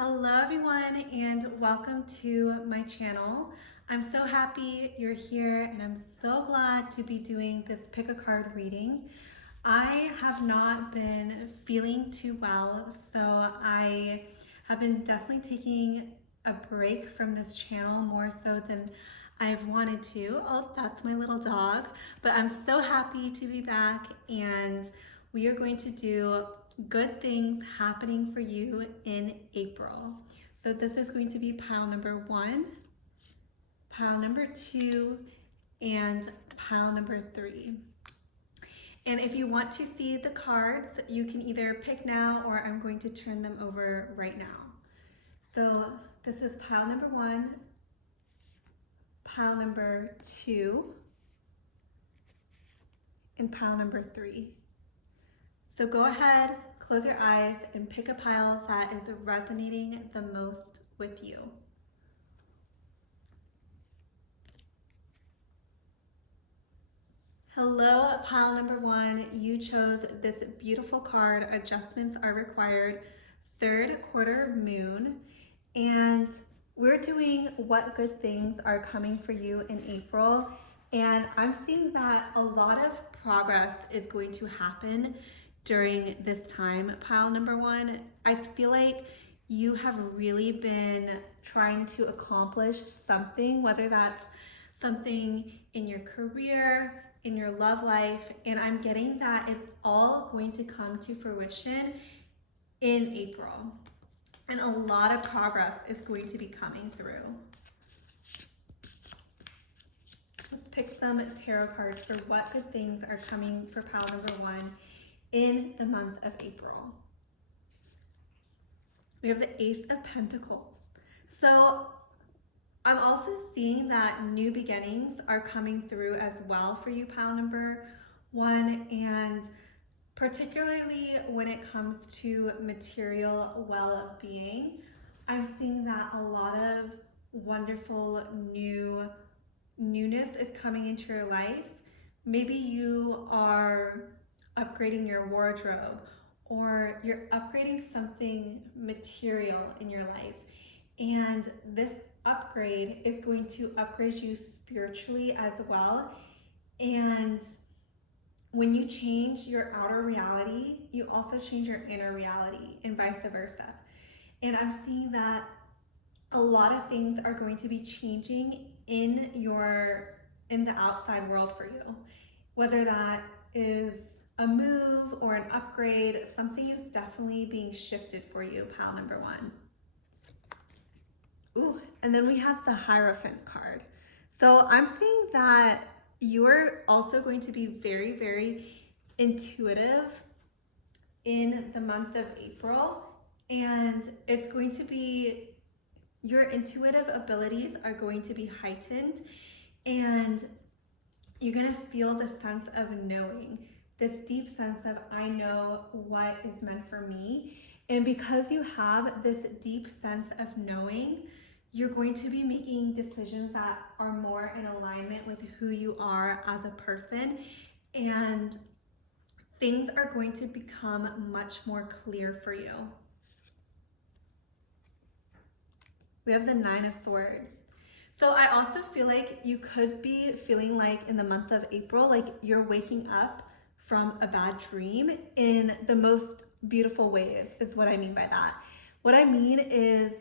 Hello everyone and welcome to my channel. I'm so happy you're here and I'm so glad to be doing this pick a card reading. I have not been feeling too well, so I have been definitely taking a break from this channel more so than I've wanted to. Oh, that's my little dog. But I'm so happy to be back and we are going to do good things happening for you in April. So this is going to be pile number 1, pile number 2, and pile number 3. And if you want to see the cards, you can either pick now or I'm going to turn them over right now. So this is pile number 1, pile number 2, and pile number 3. So go ahead, close your eyes, and pick a pile that is resonating the most with you. Hello, pile number 1. You chose this beautiful card, Adjustments Are Required, third quarter moon. And we're doing what good things are coming for you in April. And I'm seeing that a lot of progress is going to happen during this time, pile number 1. I feel like you have really been trying to accomplish something, whether that's something in your career, in your love life, and I'm getting that is all going to come to fruition in April. And a lot of progress is going to be coming through. Let's pick some tarot cards for what good things are coming for pile number 1 in the month of April. We have the Ace of Pentacles. So I'm also seeing that new beginnings are coming through as well for you, pile number 1, and particularly when it comes to material well-being, I'm seeing that a lot of wonderful newness is coming into your life. Maybe you are upgrading your wardrobe or you're upgrading something material in your life, and this upgrade is going to upgrade you spiritually as well. And when you change your outer reality, you also change your inner reality and vice versa. And I'm seeing that a lot of things are going to be changing in the outside world for you. Whether that is a move or an upgrade, something is definitely being shifted for you, pile number 1. Ooh, and then we have the Hierophant card. So I'm seeing that you're also going to be very, very intuitive in the month of April, and it's going to be, your intuitive abilities are going to be heightened, and you're going to feel the sense of knowing, this deep sense of, I know what is meant for me. And because you have this deep sense of knowing, you're going to be making decisions that are more in alignment with who you are as a person, and things are going to become much more clear for you. We have the 9 of Swords. So I also feel like you could be feeling like in the month of April, like you're waking up from a bad dream in the most beautiful ways, is what I mean by that. What I mean is,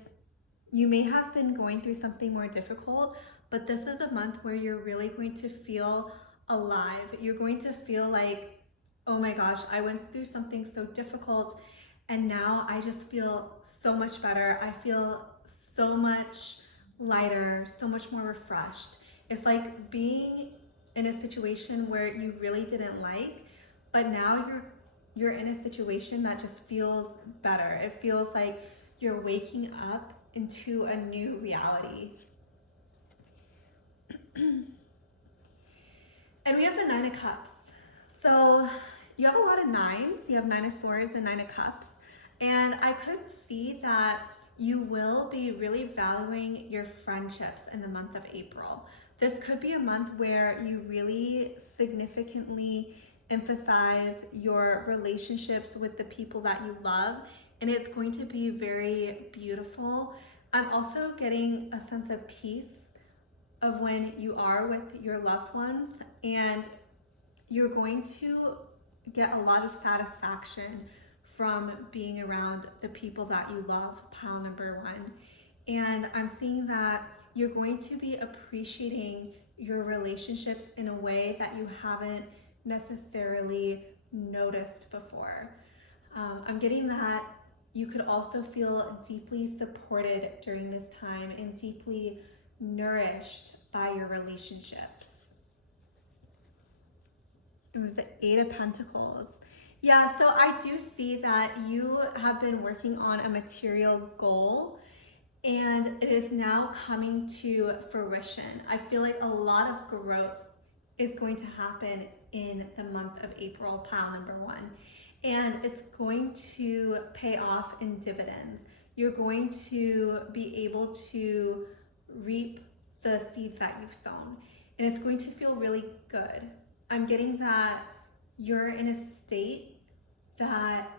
you may have been going through something more difficult, but this is a month where you're really going to feel alive. You're going to feel like, oh my gosh, I went through something so difficult and now I just feel so much better. I feel so much lighter, so much more refreshed. It's like being in a situation where you really didn't like, but now you're in a situation that just feels better. It feels like you're waking up into a new reality. And we have the 9 of Cups. So you have a lot of 9s. You have 9 of Swords and 9 of Cups. And I could see that you will be really valuing your friendships in the month of April. This could be a month where you really significantly emphasize your relationships with the people that you love, and it's going to be very beautiful. I'm also getting a sense of peace of when you are with your loved ones, and you're going to get a lot of satisfaction from being around the people that you love, pile number one. And I'm seeing that you're going to be appreciating your relationships in a way that you haven't necessarily noticed before. I'm getting that you could also feel deeply supported during this time and deeply nourished by your relationships. With the Eight of Pentacles. Yeah, so I do see that you have been working on a material goal and it is now coming to fruition. I feel like a lot of growth is going to happen in the month of April, pile number one. And it's going to pay off in dividends. You're going to be able to reap the seeds that you've sown. And it's going to feel really good. I'm getting that you're in a state that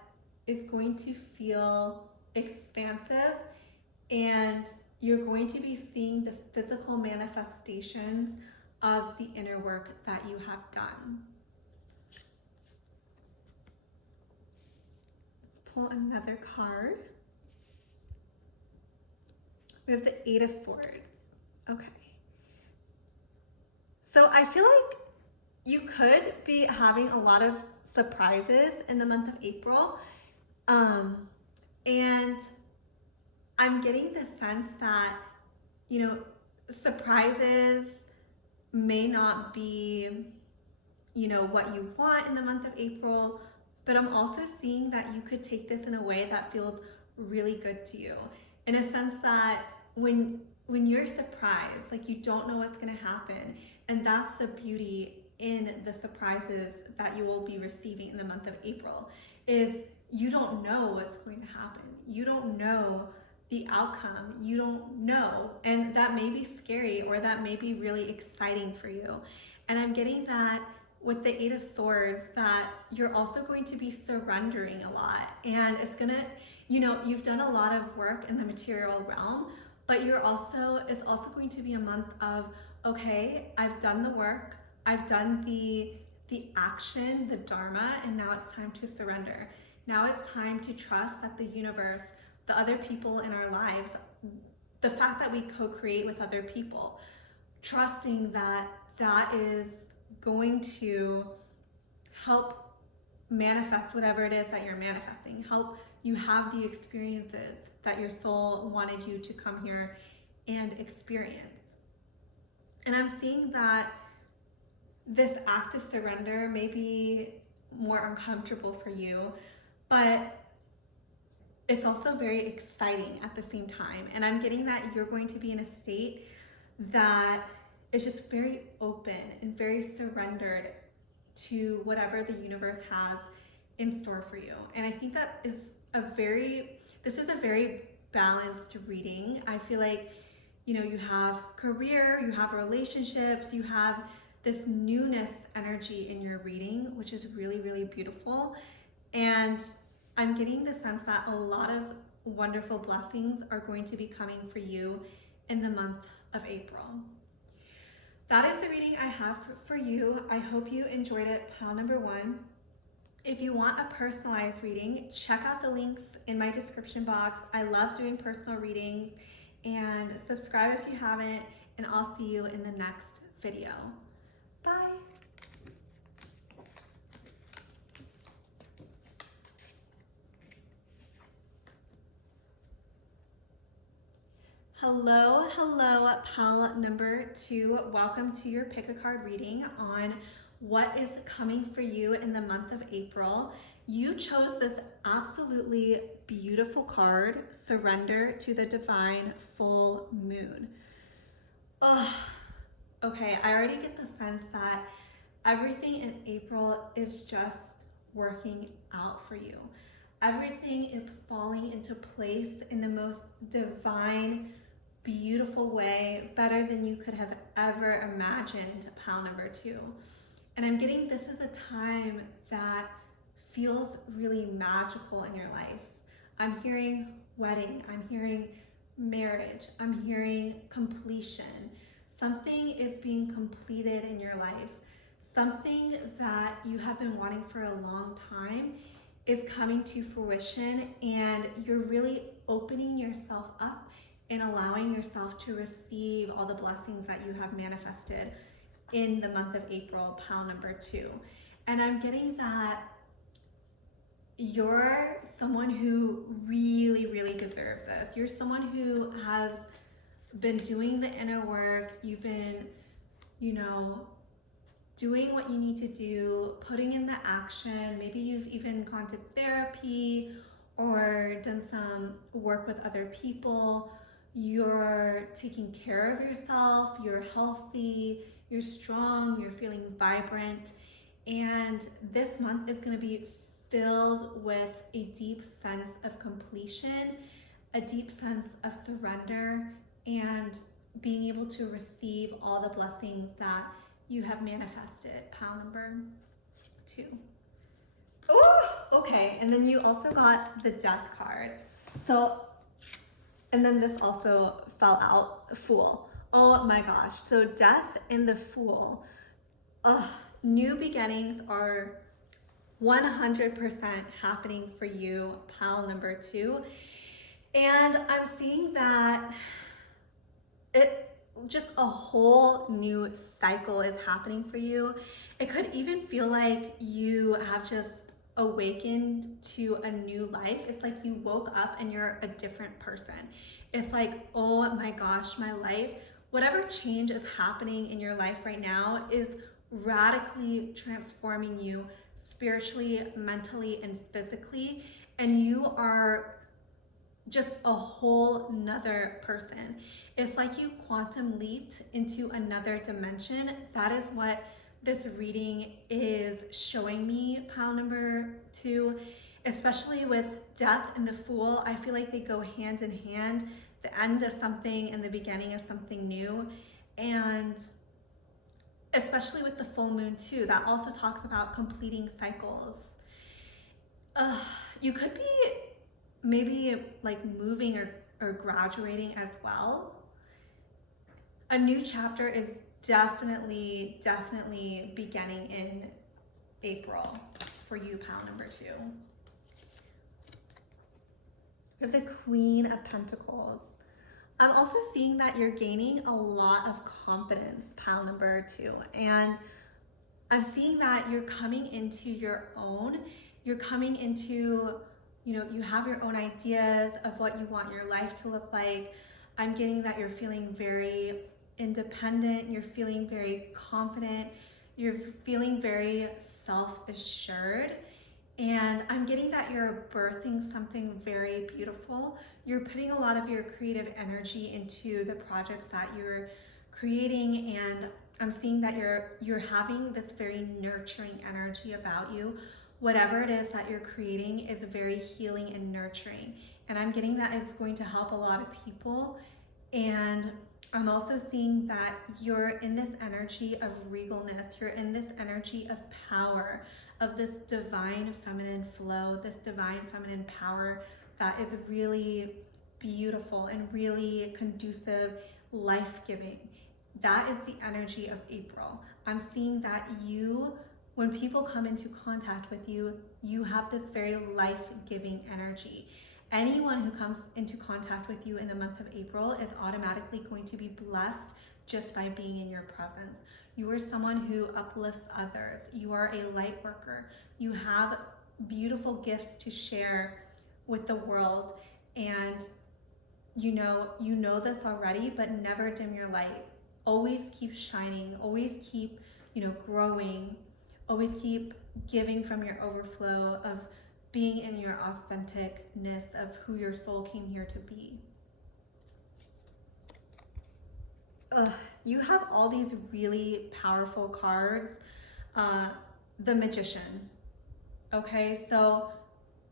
is going to feel expansive, and you're going to be seeing the physical manifestations of the inner work that you have done. Let's pull another card. We have the Eight of Swords. Okay. So I feel like you could be having a lot of surprises in the month of April. And I'm getting the sense that, you know, surprises may not be, you know, what you want in the month of April, but I'm also seeing that you could take this in a way that feels really good to you. In a sense that when you're surprised, like you don't know what's gonna happen, and that's the beauty in the surprises that you will be receiving in the month of April, is you don't know what's going to happen. You don't know the outcome. You don't know, and that may be scary or that may be really exciting for you. And I'm getting that with the Eight of Swords, that you're also going to be surrendering a lot, and it's gonna, you know, you've done a lot of work in the material realm, but it's also going to be a month of, okay, I've done the work, I've done the action, the dharma, and now it's time to surrender. Now it's time to trust that the universe, the other people in our lives, the fact that we co-create with other people, trusting that that is going to help manifest whatever it is that you're manifesting, help you have the experiences that your soul wanted you to come here and experience. And I'm seeing that this act of surrender may be more uncomfortable for you, but it's also very exciting at the same time. And I'm getting that you're going to be in a state that is just very open and very surrendered to whatever the universe has in store for you. And I think that is this is a very balanced reading. I feel like, you know, you have career, you have relationships, you have this newness energy in your reading, which is really, really beautiful. And I'm getting the sense that a lot of wonderful blessings are going to be coming for you in the month of April. That is the reading I have for you. I hope you enjoyed it, pile number one. If you want a personalized reading, check out the links in my description box. I love doing personal readings, and subscribe if you haven't, and I'll see you in the next video. Bye. Hello, pile number two. Welcome to your pick a card reading on what is coming for you in the month of April. You chose this absolutely beautiful card, Surrender to the Divine Full Moon. Oh, okay, I already get the sense that everything in April is just working out for you. Everything is falling into place in the most divine, beautiful way, better than you could have ever imagined, pile number two. And I'm getting this is a time that feels really magical in your life, I'm hearing wedding. I'm hearing marriage. I'm hearing completion. Something is being completed in your life. Something that you have been wanting for a long time is coming to fruition, and you're really opening yourself up and allowing yourself to receive all the blessings that you have manifested in the month of April, pile number 2. And I'm getting that you're someone who really, really deserves this. You're someone who has been doing the inner work. You've been, doing what you need to do, putting in the action. Maybe you've even gone to therapy or done some work with other people. You're taking care of yourself, you're healthy, you're strong, you're feeling vibrant. And this month is going to be filled with a deep sense of completion, a deep sense of surrender, and being able to receive all the blessings that you have manifested. Pile number 2. Oh, okay. And then you also got the Death card. So, and then this also fell out, Fool. Oh my gosh. So Death and the Fool. New beginnings are 100% happening for you, pile number 2. And I'm seeing that just a whole new cycle is happening for you. It could even feel like you have just awakened to a new life. It's like you woke up and you're a different person. It's like, oh my gosh, my life, whatever change is happening in your life right now is radically transforming you spiritually, mentally, and physically. And you are just a whole nother person. It's like you quantum leaped into another dimension. That is what this reading is showing me, pile number 2, especially with Death and the Fool. I feel like they go hand in hand, the end of something and the beginning of something new. And especially with the full moon too, that also talks about completing cycles. You could be maybe like moving or graduating as well. A new chapter is definitely beginning in April for you, pile number 2. We have the Queen of Pentacles. I'm also seeing that you're gaining a lot of confidence, pile number 2. And I'm seeing that you're coming into your own. You're coming into, you have your own ideas of what you want your life to look like. I'm getting that you're feeling very independent. You're feeling very confident. You're feeling very self-assured. And I'm getting that you're birthing something very beautiful. You're putting a lot of your creative energy into the projects that you're creating, and I'm seeing that you're having this very nurturing energy about you. Whatever it is that you're creating is very healing and nurturing. And I'm getting that it's going to help a lot of people. And I'm also seeing that you're in this energy of regalness. You're in this energy of power, of this divine feminine flow, this divine feminine power that is really beautiful and really conducive, life-giving. That is the energy of April. I'm seeing that when people come into contact with you, you have this very life-giving energy. Anyone who comes into contact with you in the month of April is automatically going to be blessed just by being in your presence. You are someone who uplifts others. You are a light worker. You have beautiful gifts to share with the world, and you know this already, but never dim your light. Always keep shining. Always keep, growing. Always keep giving from your overflow of being in your authenticness of who your soul came here to be. You have all these really powerful cards. The Magician. Okay, so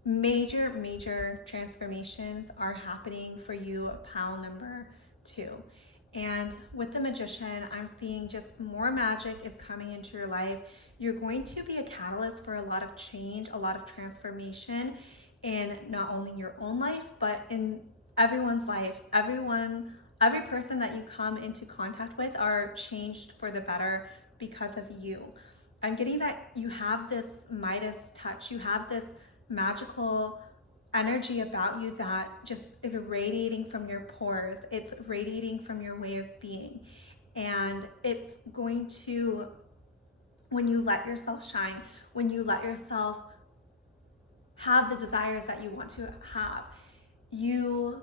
major transformations are happening for you, pile number 2. And with the Magician, I'm seeing just more magic is coming into your life. You're going to be a catalyst for a lot of change, a lot of transformation. in not only your own life, but in everyone's life. Every person that you come into contact with are changed for the better because of you. I'm getting that you have this Midas touch. You have this magical energy about you that just is radiating from your pores. It's radiating from your way of being. And it's going to, when you let yourself shine, when you let yourself have the desires that you want to have, you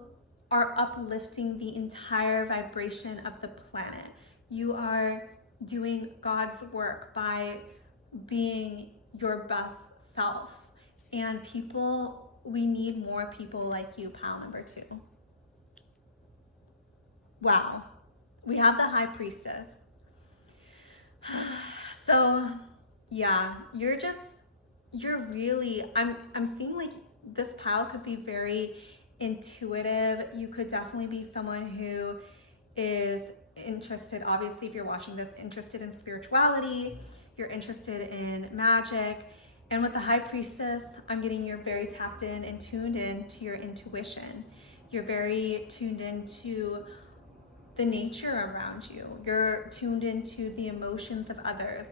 are uplifting the entire vibration of the planet. You are doing God's work by being your best self. And people, we need more people like you, pile number 2. Wow. We have the High Priestess. So, yeah, you're really, I'm seeing like this pile could be very intuitive. You could definitely be someone who is interested, obviously if you're watching this, interested in spirituality, you're interested in magic. And with the High Priestess, I'm getting you're very tapped in and tuned in to your intuition. You're very tuned into the nature around you. You're tuned into the emotions of others.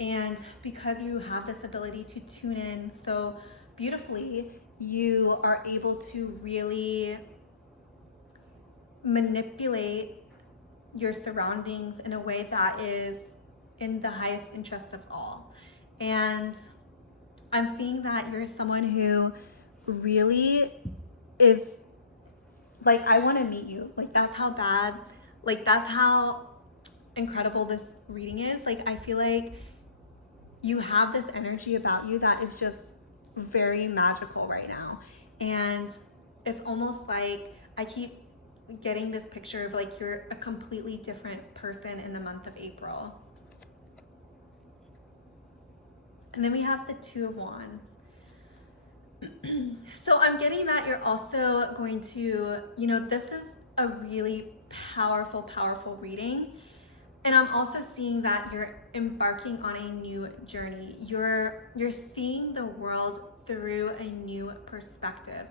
And because you have this ability to tune in so beautifully, you are able to really manipulate your surroundings in a way that is in the highest interest of all. And I'm seeing that you're someone who really is like, I want to meet you. Like, that's how bad, like, that's how incredible this reading is. Like, I feel like you have this energy about you that is just very magical right now. And it's almost like I keep getting this picture of like you're a completely different person in the month of April. And then we have the Two of Wands. So I'm getting that you're also going to, you know, this is a really powerful, powerful reading. And I'm also seeing that you're embarking on a new journey. You're seeing the world through a new perspective.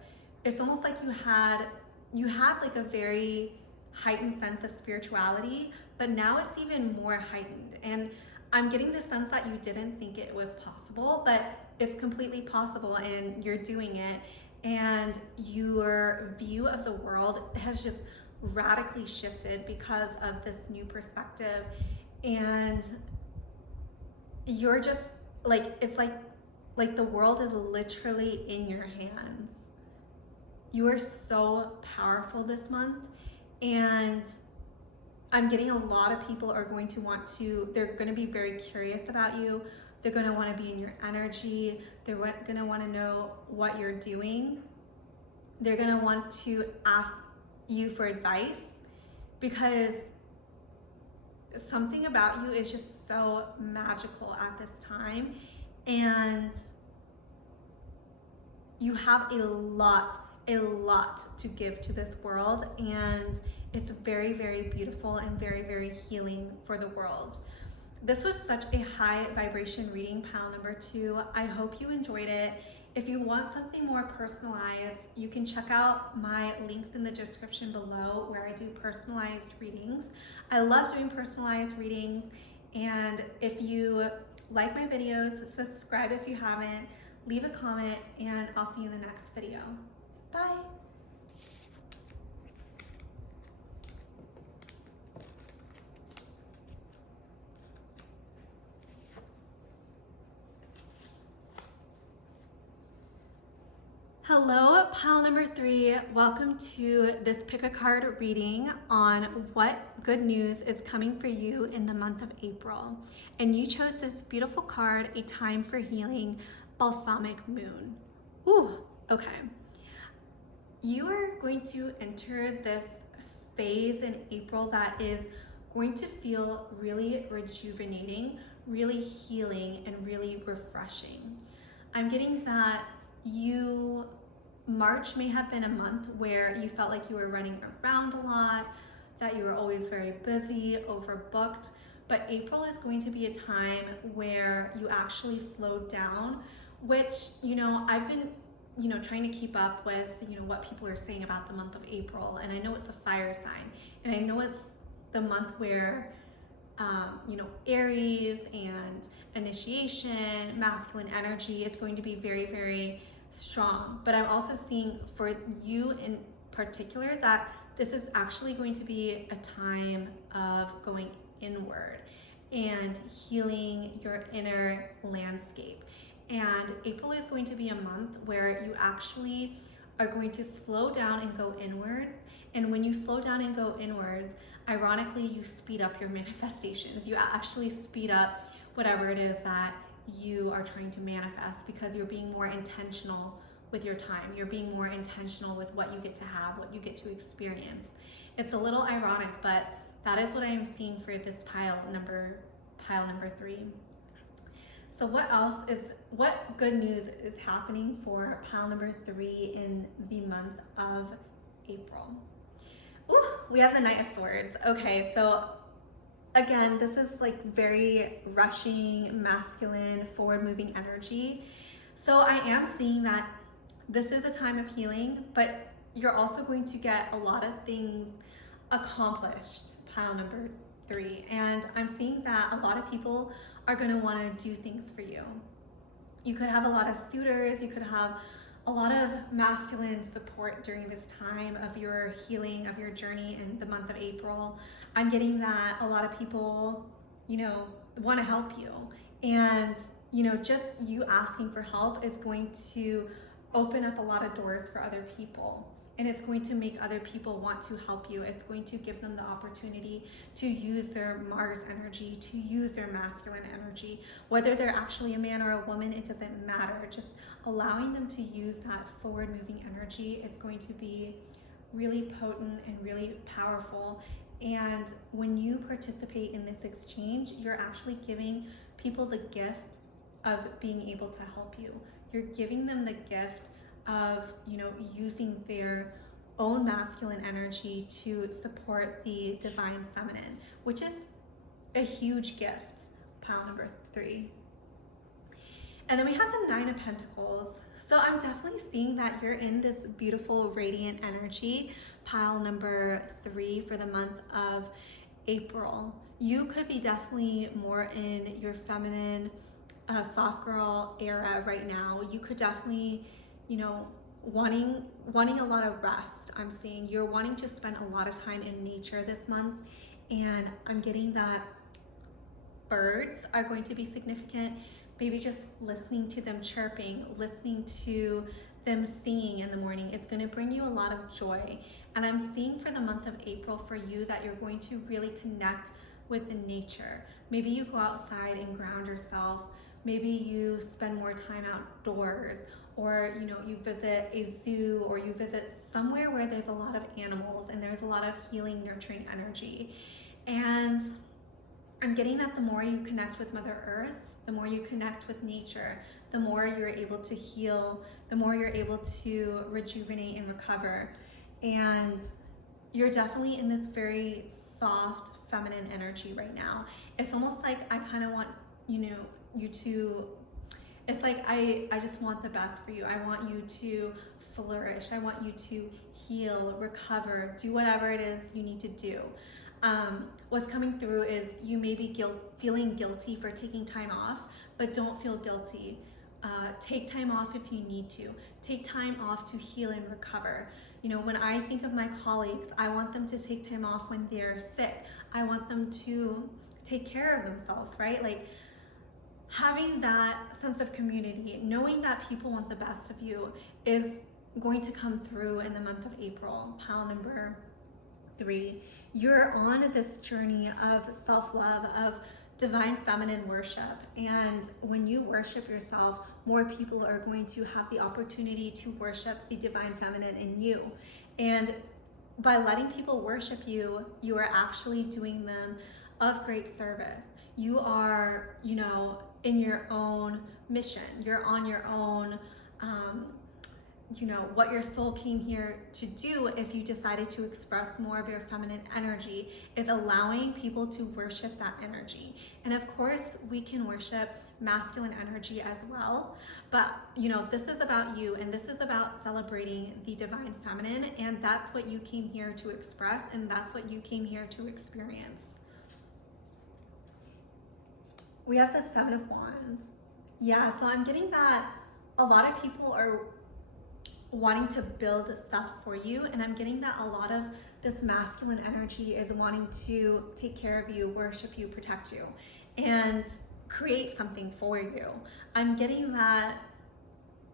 It's almost like you had like a very heightened sense of spirituality, but now it's even more heightened. And I'm getting the sense that you didn't think it was possible, but it's completely possible and you're doing it. And your view of the world has just radically shifted because of this new perspective. And you're just like, it's like the world is literally in your hands. You are so powerful this month. And I'm getting a lot of people are going to want to, they're going to be very curious about you. They're going to want to be in your energy. They're going to want to know what you're doing. They're going to want to ask you for advice because something about you is just so magical at this time. And you have a lot to give to this world, and it's very, very beautiful and very, very healing for the world. This was such a high vibration reading, pile number 2. I hope you enjoyed it. If you want something more personalized, you can check out my links in the description below where I do personalized readings. I love doing personalized readings, and if you like my videos, subscribe if you haven't, leave a comment, and I'll see you in the next video. Bye. Hello, pile number 3. Welcome to this pick a card reading on what good news is coming for you in the month of April. And you chose this beautiful card, A Time for Healing, Balsamic Moon. Ooh, okay. You are going to enter this phase in April that is going to feel really rejuvenating, really healing, and really refreshing. I'm getting that March may have been a month where you felt like you were running around a lot, that you were always very busy, overbooked, but April is going to be a time where you actually slow down, which, you know, I've been trying to keep up with, what people are saying about the month of April. And I know it's a fire sign. And I know it's the month where, Aries and initiation, masculine energy is going to be very, very strong. But I'm also seeing for you in particular that this is actually going to be a time of going inward and healing your inner landscape. And April is going to be a month where you actually are going to slow down and go inwards. And when you slow down and go inwards, ironically, you speed up your manifestations. You actually speed up whatever it is that you are trying to manifest, because you're being more intentional with your time. You're being more intentional with what you get to have, what you get to experience. It's a little ironic, but that is what I am seeing for this pile number 3. So what good news is happening for pile number 3 in the month of April? Ooh, we have the Knight of Swords. Okay, so again, this is like very rushing, masculine, forward-moving energy. So I am seeing that this is a time of healing, but you're also going to get a lot of things accomplished, pile number 3. And I'm seeing that a lot of people are going to want to do things for you. You could have a lot of suitors, you could have a lot of masculine support during this time of your healing, of your journey in the month of April. I'm getting that a lot of people, want to help you. And, just you asking for help is going to open up a lot of doors for other people. And it's going to make other people want to help you. It's going to give them the opportunity to use their Mars energy, to use their masculine energy. Whether they're actually a man or a woman, it doesn't matter. Just allowing them to use that forward-moving energy is going to be really potent and really powerful. And when you participate in this exchange, you're actually giving people the gift of being able to help you. You're giving them the gift of, using their own masculine energy to support the divine feminine, which is a huge gift, pile number 3. And then we have the 9 of Pentacles. So I'm definitely seeing that you're in this beautiful, radiant energy, pile number 3 for the month of April. You could be definitely more in your feminine, soft girl era right now. You could definitely, wanting a lot of rest. I'm seeing you're wanting to spend a lot of time in nature this month, and I'm getting that birds are going to be significant. Maybe just listening to them chirping, listening to them singing in the morning is going to bring you a lot of joy. And I'm seeing for the month of April for you that you're going to really connect with the nature. Maybe you go outside and ground yourself. Maybe you spend more time outdoors, or you visit a zoo, or you visit somewhere where there's a lot of animals and there's a lot of healing, nurturing energy. And I'm getting that the more you connect with Mother Earth, the more you connect with nature, the more you're able to heal, the more you're able to rejuvenate and recover. And you're definitely in this very soft, feminine energy right now. It's almost like I kind of want, you to, it's like I just want the best for you. I want you to flourish. I want you to heal, recover, do whatever it is you need to do. What's coming through is you may be feeling guilty for taking time off, but don't feel guilty. Take time off if you need to. Take time off to heal and recover. When I think of my colleagues, I want them to take time off when they're sick. I want them to take care of themselves, right? Like, having that sense of community, knowing that people want the best of you is going to come through in the month of April, pile number 3. You're on this journey of self-love, of divine feminine worship. And when you worship yourself, more people are going to have the opportunity to worship the divine feminine in you. And by letting people worship you, you are actually doing them of great service. You are, in your own mission. You're on your own what your soul came here to do, if you decided to express more of your feminine energy, is allowing people to worship that energy. And of course, we can worship masculine energy as well. But, this is about you, and this is about celebrating the divine feminine. And that's what you came here to express, and that's what you came here to experience. We have the Seven of Wands. Yeah, so I'm getting that a lot of people are wanting to build stuff for you, and I'm getting that a lot of this masculine energy is wanting to take care of you, worship you, protect you, and create something for you. I'm getting that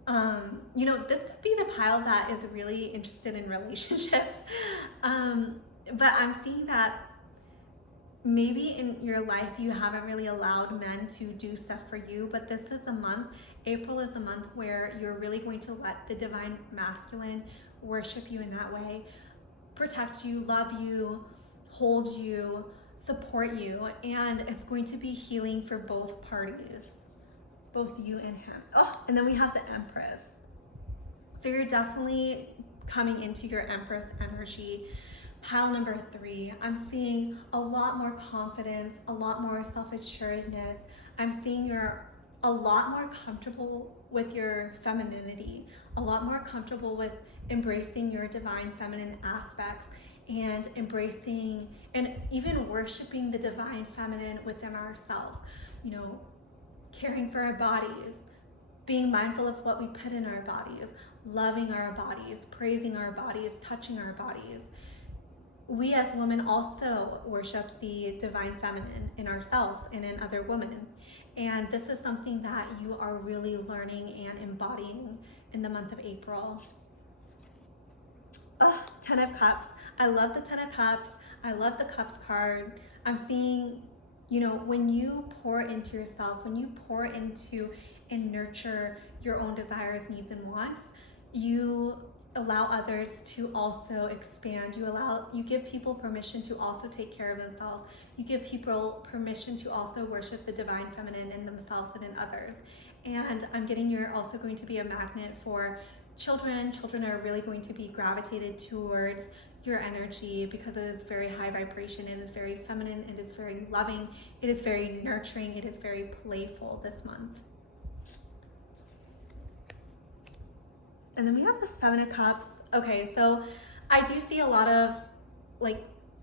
this could be the pile that is really interested in relationships, but I'm seeing that maybe in your life you haven't really allowed men to do stuff for you, but this is a month, April is a month where you're really going to let the divine masculine worship you in that way, protect you, love you, hold you, support you, and it's going to be healing for both parties, both you and him. Oh, and then we have the Empress. So you're definitely coming into your Empress energy. Pile number 3, I'm seeing a lot more confidence, a lot more self-assuredness. I'm seeing you're a lot more comfortable with your femininity, a lot more comfortable with embracing your divine feminine aspects, and embracing and even worshiping the divine feminine within ourselves. Caring for our bodies, being mindful of what we put in our bodies, loving our bodies, praising our bodies, touching our bodies. We as women also worship the divine feminine in ourselves and in other women. And this is something that you are really learning and embodying in the month of April. Ten of Cups. I love the Ten of Cups. I love the Cups card. I'm seeing, when you pour into yourself, when you pour into and nurture your own desires, needs, and wants, you allow others to also expand. You give people permission to also take care of themselves. You give people permission to also worship the divine feminine in themselves and in others. And I'm getting you're also going to be a magnet for children. Children are really going to be gravitated towards your energy because it is very high vibration, it is very feminine, it is very loving, it is very nurturing, it is very playful this month. And then we have the Seven of Cups. Okay, so I do see a lot of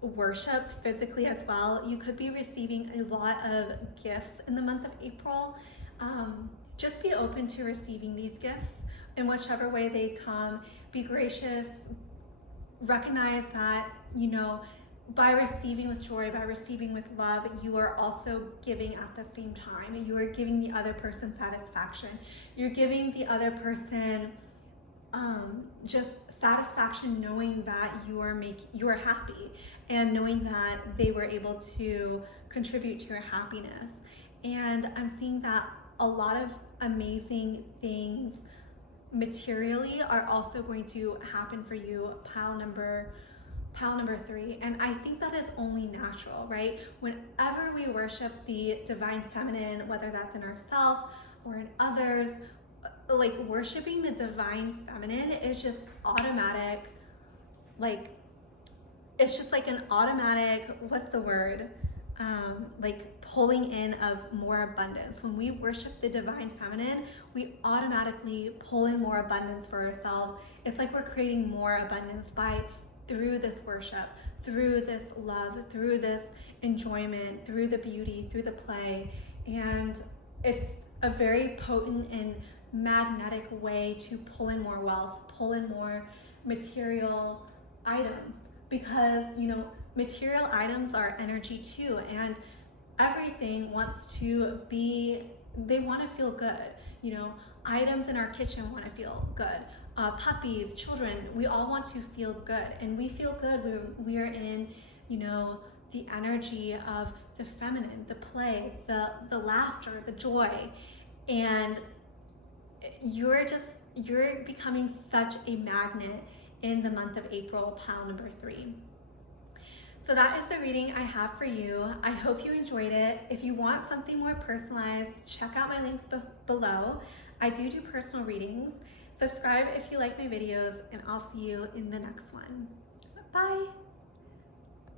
worship physically as well. You could be receiving a lot of gifts in the month of April. Just be open to receiving these gifts in whichever way they come. Be gracious. Recognize that, by receiving with joy, by receiving with love, you are also giving at the same time. You are giving the other person satisfaction. You're giving the other person just satisfaction, knowing that you are happy, and knowing that they were able to contribute to your happiness. And I'm seeing that a lot of amazing things materially are also going to happen for you. Pile number 3, and I think that is only natural, right? Whenever we worship the divine feminine, whether that's in ourselves or in others, worshiping the divine feminine is just automatic. It's just an automatic, what's the word? Pulling in of more abundance. When we worship the divine feminine, we automatically pull in more abundance for ourselves. It's like we're creating more abundance through this worship, through this love, through this enjoyment, through the beauty, through the play. And it's a very potent and magnetic way to pull in more wealth, pull in more material items, because material items are energy too, and everything they want to feel good. Items in our kitchen want to feel good. Puppies, children, we all want to feel good, and we feel good when we are in the energy of the feminine, the play, the laughter, the joy. And you're becoming such a magnet in the month of April, pile number 3. So that is the reading I have for you. I hope you enjoyed it. If you want something more personalized, check out my links below. I do personal readings. Subscribe if you like my videos, and I'll see you in the next one. Bye.